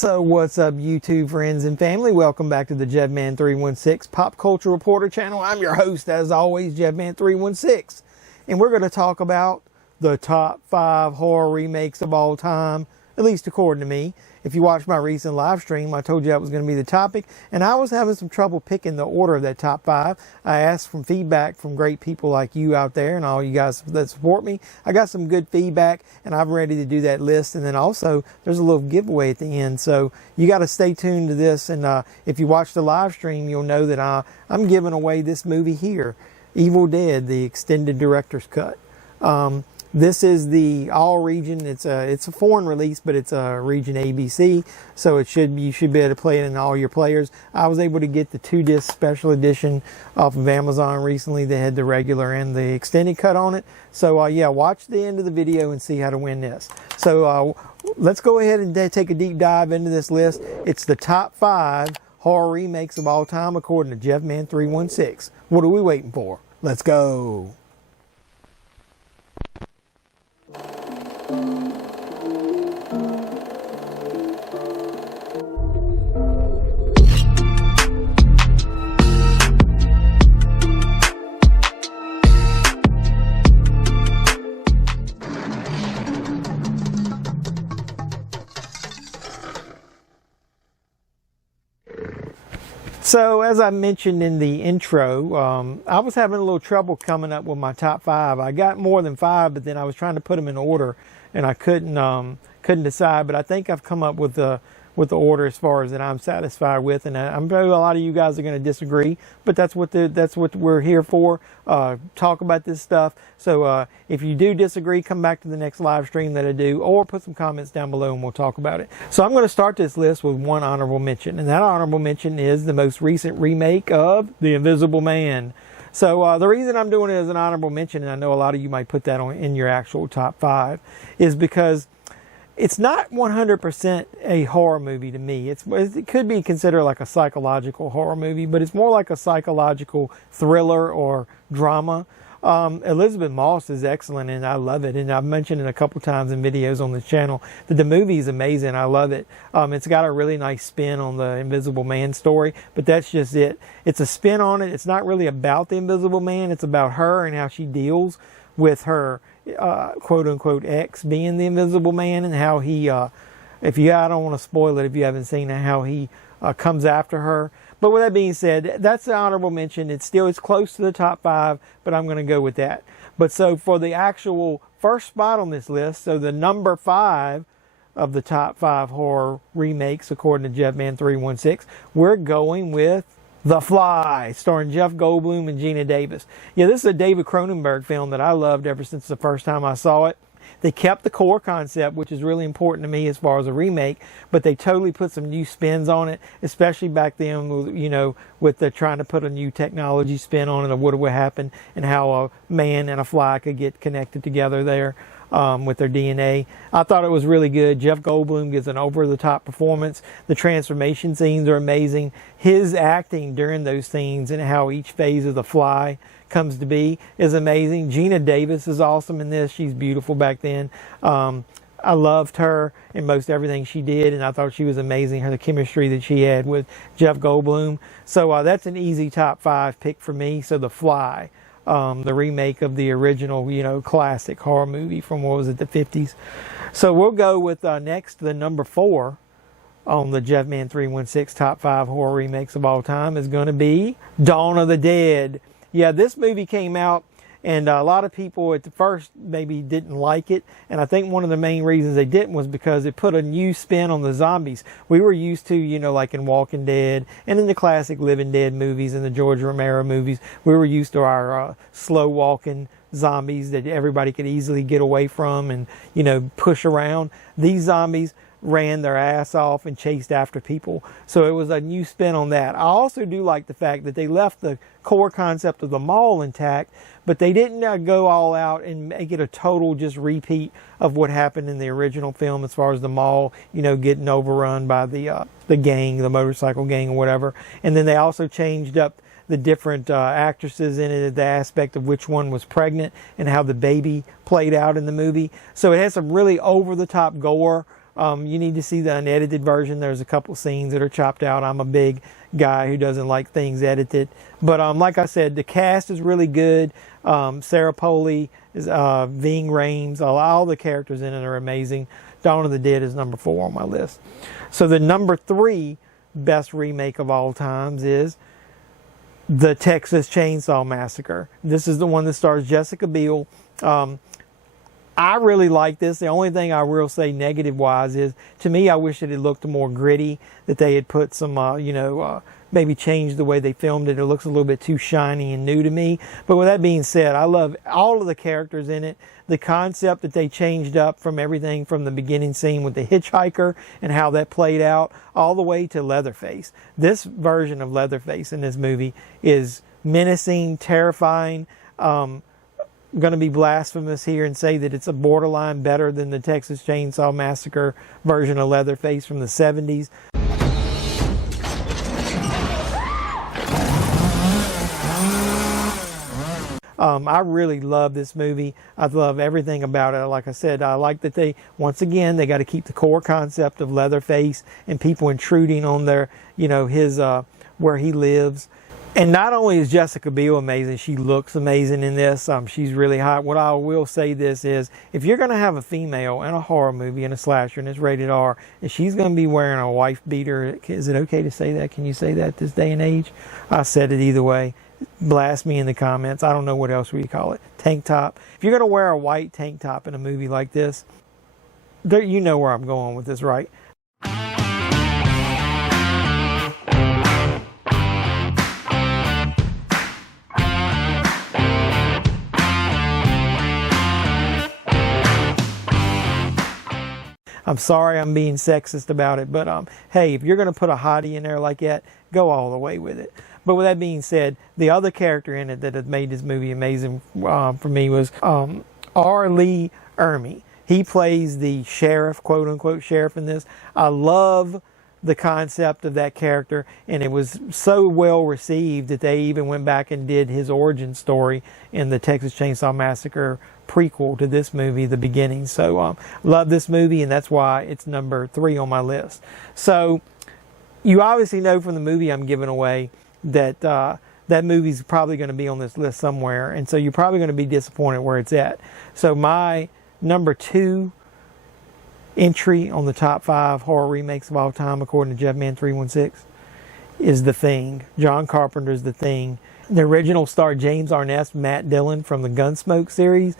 So what's up, YouTube friends and family? Welcome back to the JevMan316 Pop Culture Reporter channel. I'm your host, as always, JevMan316. And we're going to talk about the top 5 horror remakes of all time, at least according to me. If you watched my recent live stream, I told you that was going to be the topic, and I was having some trouble picking the order of that top 5. I asked for feedback from great people like you out there and all you guys that support me. I got some good feedback, and I'm ready to do that list. And then also, there's a little giveaway at the end, so you got to stay tuned to this. And if you watch the live stream, you'll know that I'm giving away this movie here, Evil Dead, the extended director's cut. This is the all region. It's a foreign release, but it's a region ABC, so you should be able to play it in all your players. I was able to get the 2-disc special edition off of Amazon recently. They had the regular and the extended cut on it. So yeah, watch the end of the video and see how to win this. So let's go ahead and take a deep dive into this list. It's the top 5 horror remakes of all time according to JevMan316. What are we waiting for? Let's go. So, as I mentioned in the intro, I was having a little trouble coming up with my top 5. I got more than 5, but then I was trying to put them in order, and I couldn't decide. But I think I've come up with the order as far as that I'm satisfied with, and I'm sure a lot of you guys are going to disagree, but that's what we're here for. Talk about this stuff. So if you do disagree, come back to the next live stream that I do, or put some comments down below and we'll talk about it. So I'm going to start this list with one honorable mention, and that honorable mention is the most recent remake of The Invisible Man. So the reason I'm doing it as an honorable mention, and I know a lot of you might put that in your actual top 5, is because it's not 100% a horror movie to me. It could be considered like a psychological horror movie, but it's more like a psychological thriller or drama. Elizabeth Moss is excellent, and I love it. And I've mentioned it a couple times in videos on this channel that the movie is amazing. I love it. It's got a really nice spin on the Invisible Man story, but that's just it. It's a spin on it. It's not really about the Invisible Man. It's about her and how she deals with her quote-unquote ex being the Invisible Man, and how he I don't want to spoil it if you haven't seen it, how he comes after her. But with that being said, that's the honorable mention. It's close to the top 5, but I'm going to go with that. But so for the actual first spot on this list, so the number 5 of the top 5 horror remakes according to JevMan316, we're going with The Fly, starring Jeff Goldblum and Geena Davis. Yeah, this is a David Cronenberg film that I loved ever since the first time I saw it. They kept the core concept, which is really important to me as far as a remake, but they totally put some new spins on it, especially back then, with the trying to put a new technology spin on it of what would happen and how a man and a fly could get connected together there. With their DNA. I thought it was really good. Jeff Goldblum gives an over-the-top performance. The transformation scenes are amazing. His acting during those scenes and how each phase of The Fly comes to be is amazing. Geena Davis is awesome in this. She's beautiful back then. I loved her in most everything she did, and I thought she was amazing. The chemistry that she had with Jeff Goldblum. So that's an easy top 5 pick for me. So The Fly. The remake of the original, classic horror movie from, what was it, the 50s. So we'll go with next, the number 4 on the JevMan316 top 5 horror remakes of all time is going to be Dawn of the Dead. Yeah, this movie came out, and a lot of people at the first maybe didn't like it. And I think one of the main reasons they didn't was because it put a new spin on the zombies. We were used to, like in Walking Dead and in the classic Living Dead movies and the George Romero movies, we were used to our slow walking zombies that everybody could easily get away from and, push around. These zombies ran their ass off and chased after people. So it was a new spin on that. I also do like the fact that they left the core concept of the mall intact, but they didn't go all out and make it a total just repeat of what happened in the original film as far as the mall, getting overrun by the gang, the motorcycle gang or whatever. And then they also changed up the different actresses in it, the aspect of which one was pregnant and how the baby played out in the movie. So it has some really over-the-top gore You need to see the unedited version. There's a couple scenes that are chopped out. I'm a big guy who doesn't like things edited. But like I said, the cast is really good. Sarah Polley, Ving Rhames, all the characters in it are amazing. Dawn of the Dead is number 4 on my list. So the number 3 best remake of all times is the Texas Chainsaw Massacre. This is the one that stars Jessica Biel. I really like this. The only thing I will say negative-wise is, to me, I wish it had looked more gritty, that they had put some, maybe changed the way they filmed it. It looks a little bit too shiny and new to me. But with that being said, I love all of the characters in it. The concept that they changed up from everything from the beginning scene with the hitchhiker and how that played out, all the way to Leatherface. This version of Leatherface in this movie is menacing, terrifying. I'm going to be blasphemous here and say that it's a borderline better than the Texas Chainsaw Massacre version of Leatherface from the 70s. I really love this movie. I love everything about it. Like I said, I like that they, once again, they got to keep the core concept of Leatherface and people intruding on their, his, where he lives. And not only is Jessica Biel amazing, she looks amazing in this. She's really hot. What I will say this is, if you're going to have a female in a horror movie and a slasher and it's rated R, and she's going to be wearing a wife beater, is it okay to say that? Can you say that this day and age? I said it either way. Blast me in the comments. I don't know what else we call it. Tank top. If you're going to wear a white tank top in a movie like this, you know where I'm going with this, right? I'm sorry I'm being sexist about it, but hey, if you're going to put a hottie in there like that, go all the way with it. But with that being said, the other character in it that had made this movie amazing for me was R. Lee Ermey. He plays the sheriff, quote-unquote sheriff in this. I love the concept of that character, and it was so well received that they even went back and did his origin story in the Texas Chainsaw Massacre prequel to this movie, the beginning. So love this movie, and that's why it's number 3 on my list. So you obviously know from the movie I'm giving away that that movie's probably going to be on this list somewhere, and so you're probably going to be disappointed where it's at. So my number 2 entry on the top 5 horror remakes of all time, according to JeffMan316, is The Thing. John Carpenter's The Thing. The original starred James Arness, Matt Dillon from the Gunsmoke series.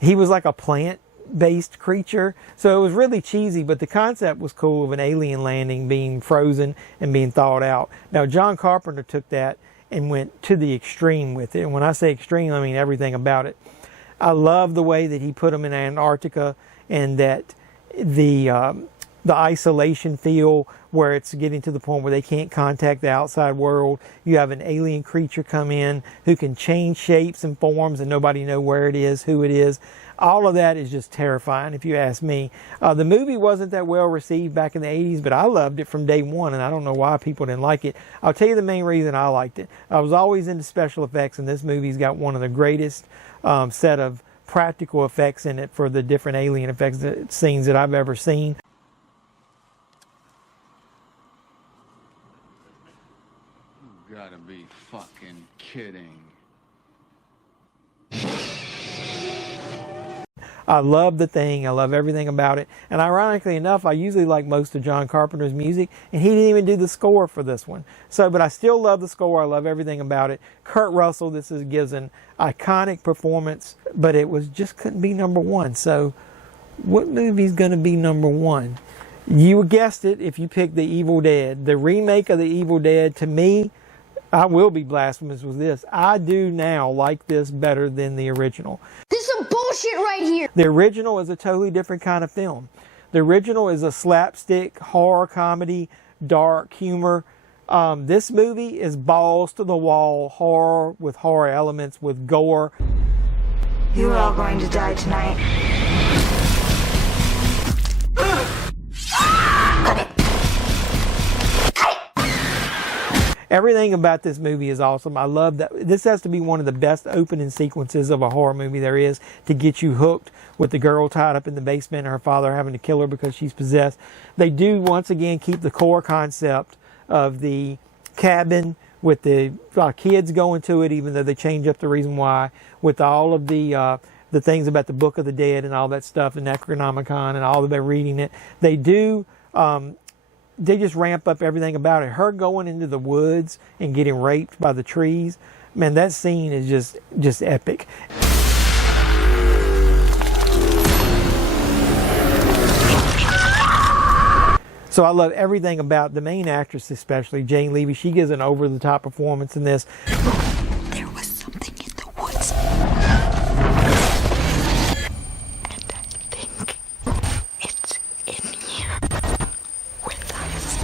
He was like a plant-based creature, so it was really cheesy, but the concept was cool of an alien landing, being frozen and being thawed out. Now, John Carpenter took that and went to the extreme with it. And when I say extreme, I mean everything about it. I love the way that he put them in Antarctica, and that the isolation feel where it's getting to the point where they can't contact the outside world. You have an alien creature come in who can change shapes and forms and nobody know where it is, who it is. All of that is just terrifying if you ask me. The movie wasn't that well received back in the 80s, but I loved it from day one, and I don't know why people didn't like it. I'll tell you the main reason I liked it. I was always into special effects, and this movie's got one of the greatest set of practical effects in it for the different alien effects scenes that I've ever seen. You gotta be fucking kidding. I love The Thing. I love everything about it. And ironically enough, I usually like most of John Carpenter's music, and he didn't even do the score for this one. So, but I still love the score. I love everything about it. Kurt Russell, gives an iconic performance, but it just couldn't be number 1. So, what movie's going to be number 1? You guessed it if you picked The Evil Dead. The remake of The Evil Dead, to me, I will be blasphemous with this. I do now like this better than the original. This is some bullshit right here. The original is a totally different kind of film. The original is a slapstick, horror comedy, dark humor. This movie is balls to the wall horror with horror elements, with gore. You're all going to die tonight. Everything about this movie is awesome. I love that. This has to be one of the best opening sequences of a horror movie there is, to get you hooked with the girl tied up in the basement and her father having to kill her because she's possessed. They do once again keep the core concept of the cabin with the kids going to it, even though they change up the reason why, with all of the things about the Book of the Dead and all that stuff, the Necronomicon and all of them reading it. They do, they just ramp up everything about it. Her going into the woods and getting raped by the trees, man, that scene is just epic. So I love everything about the main actress, especially Jane Levy. She gives an over-the-top performance in this. There was something in the woods. And I think it's in here with us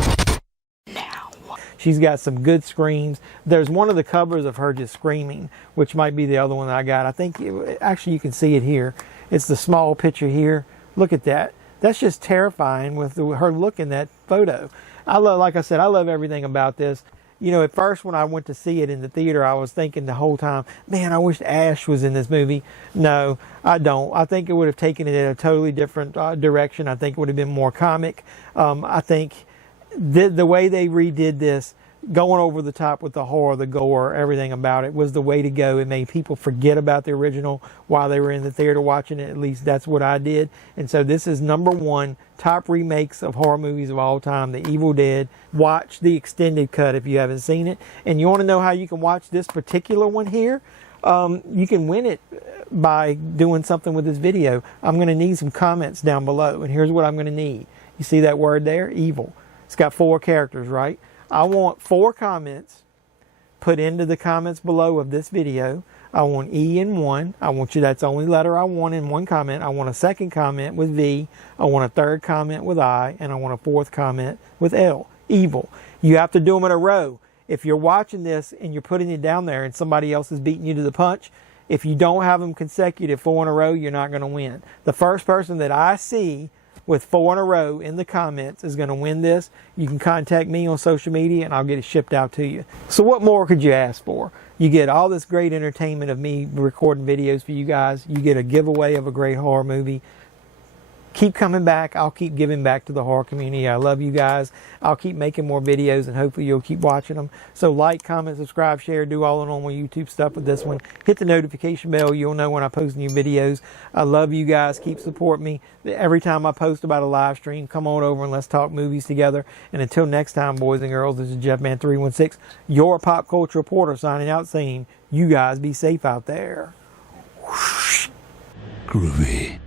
now. She's got some good screams. There's one of the covers of her just screaming, which might be the other one that I got. I think, actually you can see it here. It's the small picture here. Look at that. That's just terrifying with her look in that photo. I love, like I said, I love everything about this. You know, at first when I went to see it in the theater, I was thinking the whole time, man, I wish Ash was in this movie. No, I don't. I think it would have taken it in a totally different direction. I think it would have been more comic. I think the way they redid this, going over the top with the horror, the gore, everything about it was the way to go. It made people forget about the original while they were in the theater watching it. At least that's what I did. And so this is #1 top remakes of horror movies of all time, The Evil Dead. Watch the extended cut if you haven't seen it. And you want to know how you can watch this particular one here? You can win it by doing something with this video. I'm going to need some comments down below. And here's what I'm going to need. You see that word there? Evil. It's got 4 characters, right? I want 4 comments put into the comments below of this video. I want E in 1. I want you, that's the only letter I want in 1 comment. I want a second comment with V. I want a 3rd comment with I. And I want a 4th comment with L. Evil. You have to do them in a row. If you're watching this and you're putting it down there and somebody else is beating you to the punch, if you don't have them consecutive 4 in a row, you're not going to win. The first person that I see with 4 in a row in the comments is going to win this. You can contact me on social media and I'll get it shipped out to you. So what more could you ask for? You get all this great entertainment of me recording videos for you guys. You get a giveaway of a great horror movie. Keep coming back. I'll keep giving back to the horror community. I love you guys. I'll keep making more videos and hopefully you'll keep watching them. So like, comment, subscribe, share, do all the normal YouTube stuff with this one. Hit the notification bell. You'll know when I post new videos. I love you guys. Keep supporting me. Every time I post about a live stream, come on over and let's talk movies together. And until next time, boys and girls, this is JeffMan316, your pop culture reporter, signing out saying, you guys be safe out there. Groovy.